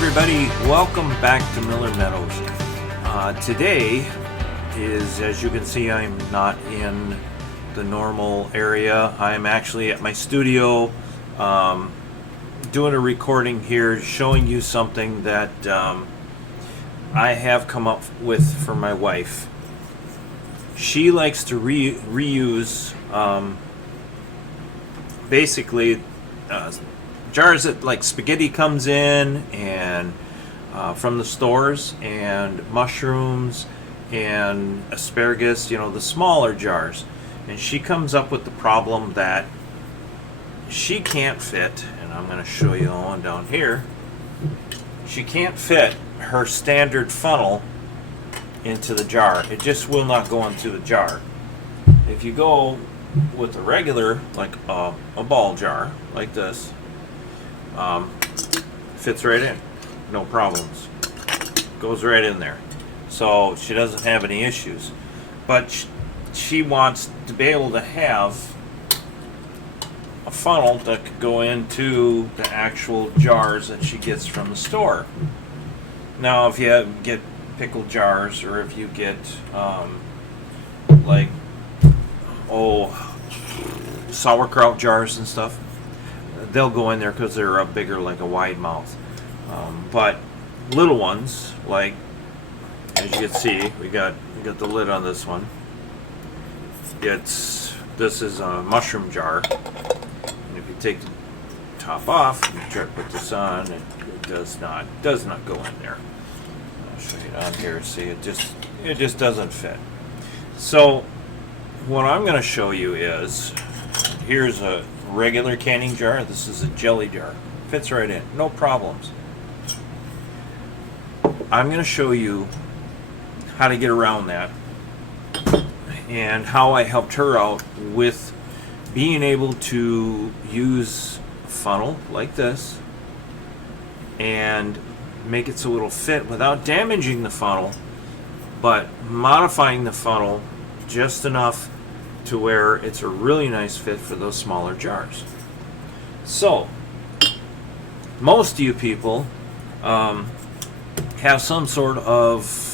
everybody, welcome back to Miller Meadows. Today is, as you can see, I'm not in the normal area. I'm actually at my studio doing a recording here, showing you something that I have come up with for my wife. She likes to reuse basically jars that like spaghetti comes in and from the stores, and mushrooms and asparagus, the smaller jars. And she comes up with the problem that she can't fit, and I'm going to show you the one down here. She can't fit her standard funnel into the jar. It just will not go into the jar. If you go with a regular, like a ball jar like this, fits right in, no problems, goes right in there, so she doesn't have any issues. But she wants to be able to have a funnel that could go into the actual jars that she gets from the store. Now if you get pickle jars, or if you get sauerkraut jars and stuff, they'll go in there because they're bigger, like a wide mouth. But little ones, like as you can see, we got the lid on this one. This is a mushroom jar, and if you take the top off and you try to put this on, it does not go in there. I'll show you down here. See, it just doesn't fit. So what I'm going to show you is, here's a regular canning jar. This is a jelly jar. Fits right in, no problems. I'm going to show you how to get around that, and how I helped her out with being able to use a funnel like this and make it so it'll fit without damaging the funnel, but modifying the funnel just enough to where it's a really nice fit for those smaller jars. So most of you people have some sort of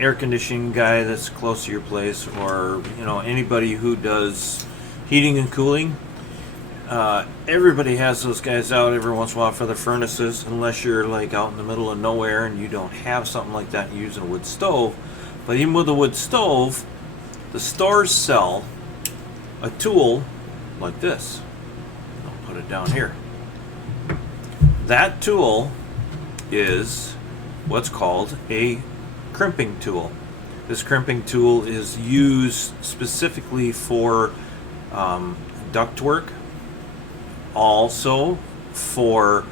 air conditioning guy that's close to your place, or anybody who does heating and cooling. Everybody has those guys out every once in a while for their furnaces, unless you're like out in the middle of nowhere and you don't have something like that and you're using a wood stove. But even with a wood stove, the stores sell a tool like this. I'll put it down here. That tool is what's called a crimping tool. This crimping tool is used specifically for ductwork, also for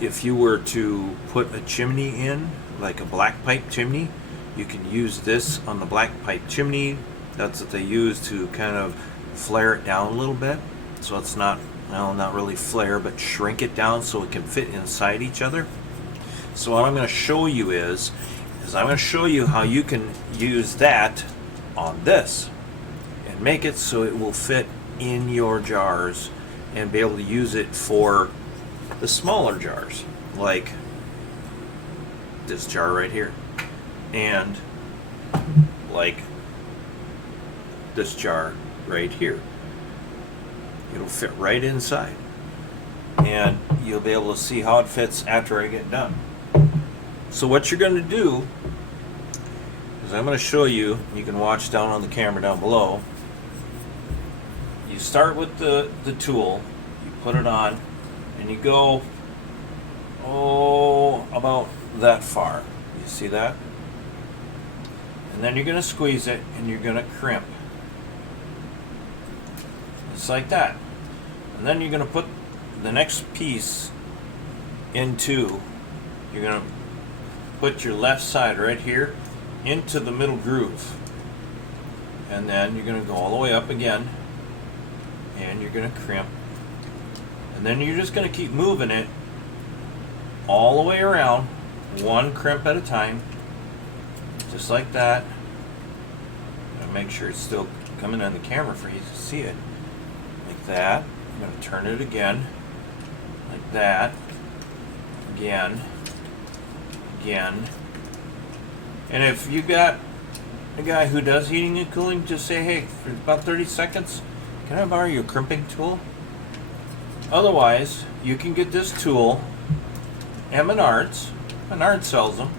if you were to put a chimney in, like a black pipe chimney, you can use this on the black pipe chimney. That's what they use to kind of flare it down a little bit, so it's not really flare, but shrink it down so it can fit inside each other. So what I'm going to show you is I'm going to show you how you can use that on this and make it so it will fit in your jars, and be able to use it for the smaller jars, like this jar right here, and like this jar right here. It'll fit right inside, and you'll be able to see how it fits after I get done. So what you're going to do is I'm going to show you. You can watch down on the camera down below. You start with the tool, you put it on, and you go about that far. You see that? And then you're going to squeeze it, and you're going to crimp. Just like that. And then you're going to put the next piece into, you're going to put your left side right here into the middle groove. And then you're going to go all the way up again, and you're going to crimp. And then you're just going to keep moving it all the way around, one crimp at a time, just like that. And make sure it's still coming on the camera for you to see it. Like that. I'm going to turn it again, like that. again. And if you got a guy who does heating and cooling, just say, hey, for about 30 seconds, can I borrow your crimping tool? Otherwise, you can get this tool at Menards. Menards sells them.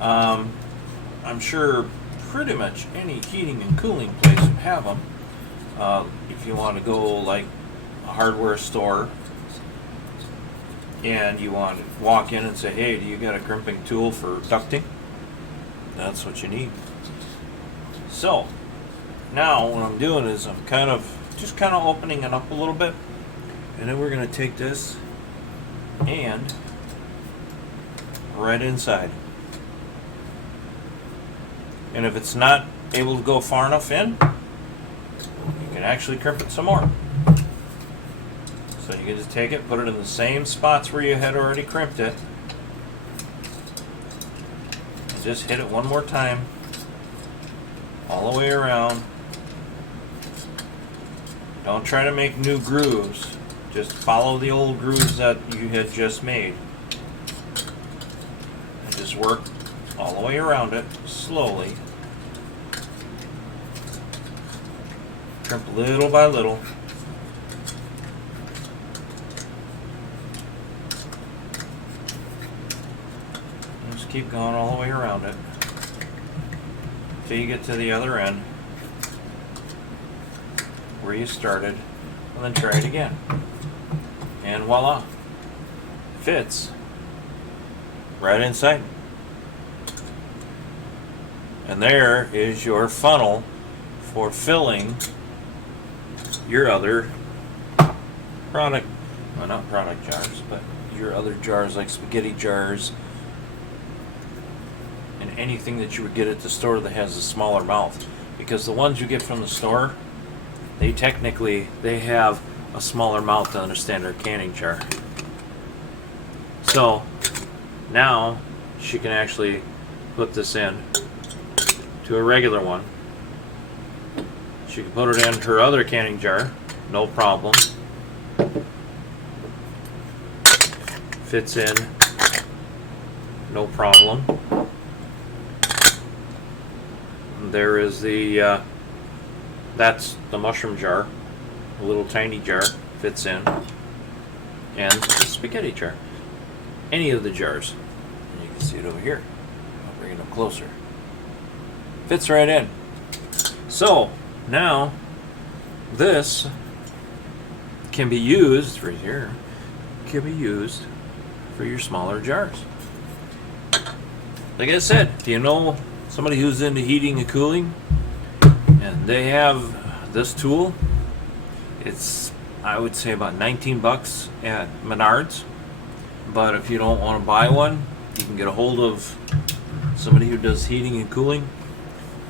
I'm sure pretty much any heating and cooling place will have them. If you want to go like a hardware store and you want to walk in and say, hey, do you got a crimping tool for ducting? That's what you need. So now what I'm doing is I'm just kind of opening it up a little bit, and then we're going to take this and right inside. And if it's not able to go far enough in, you can actually crimp it some more. So you can just take it, put it in the same spots where you had already crimped it, and just hit it one more time all the way around. Don't try to make new grooves. Just follow the old grooves that you had just made. And just work all the way around it slowly. Crimp little by little. Just keep going all the way around it till you get to the other end where you started, and then try it again. And voila, fits right inside. And there is your funnel for filling your other product, well, not product jars, but your other jars like spaghetti jars and anything that you would get at the store that has a smaller mouth. Because the ones you get from the store, they have a smaller mouth than a standard canning jar. So now she can actually put this in to a regular one. She can put it in her other canning jar, no problem. Fits in, no problem. There is that's the mushroom jar, a little tiny jar, fits in, and the spaghetti jar. Any of the jars. And you can see it over here. I'll bring it up closer. Fits right in. So now this can be used right here. Can be used for your smaller jars. Like I said, if you know somebody who's into heating and cooling, and they have this tool, it's, I would say, about 19 bucks at Menards. But if you don't want to buy one, you can get a hold of somebody who does heating and cooling.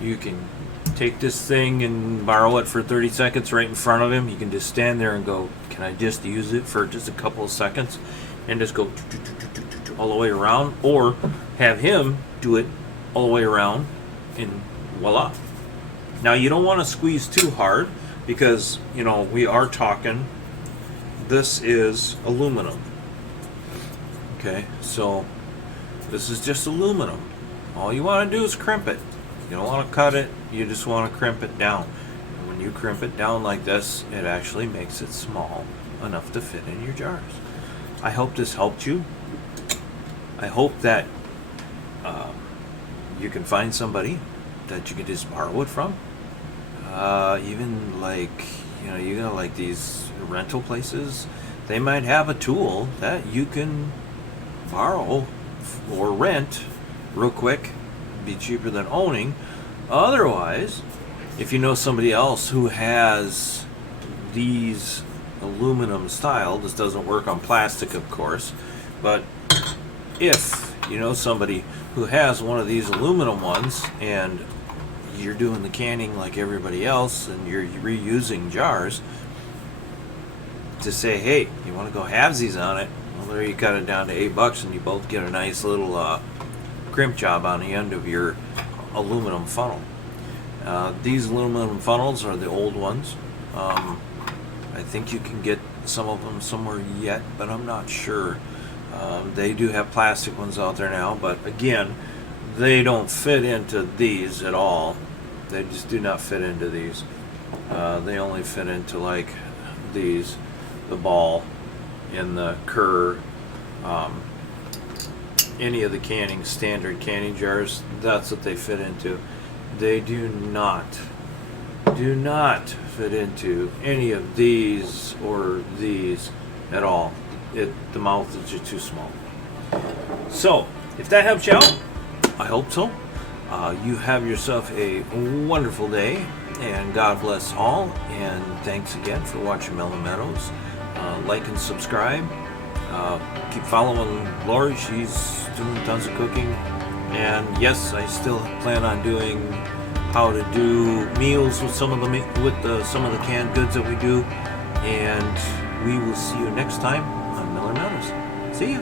You can take this thing and borrow it for 30 seconds right in front of him. You can just stand there and go, can I just use it for just a couple of seconds, and just go all the way around, or have him do it all the way around, and voila. Now you don't want to squeeze too hard, because we are talking, this is aluminum. Okay, so this is just aluminum. All you want to do is crimp it. You don't want to cut it, you just want to crimp it down. And when you crimp it down like this, it actually makes it small enough to fit in your jars. I hope this helped you. I hope that you can find somebody that you can just borrow it from. Even like, you got like these rental places, they might have a tool that you can borrow or rent real quick, be cheaper than owning. Otherwise, if you know somebody else who has these aluminum style, this doesn't work on plastic, of course, but if you know somebody who has one of these aluminum ones and you're doing the canning like everybody else and you're reusing jars, to say, hey, you want to go halvesies on it, well, there you cut it down to $8 and you both get a nice little crimp job on the end of your aluminum funnel. These aluminum funnels are the old ones. I think you can get some of them somewhere yet, but I'm not sure. They do have plastic ones out there now, but again, they don't fit into these at all. They just do not fit into these. They only fit into like these, the ball and the cur, any of the standard canning jars. That's what they fit into. They do not fit into any of these or these at all. The mouth is just too small. So if that helps you out, I hope so. You have yourself a wonderful day, and God bless all. And thanks again for watching Melon Meadows. Like and subscribe. Keep following Lori. She's doing tons of cooking. And yes, I still plan on doing how to do meals with some of the canned goods that we do. And we will see you next time on Melon Meadows. See ya.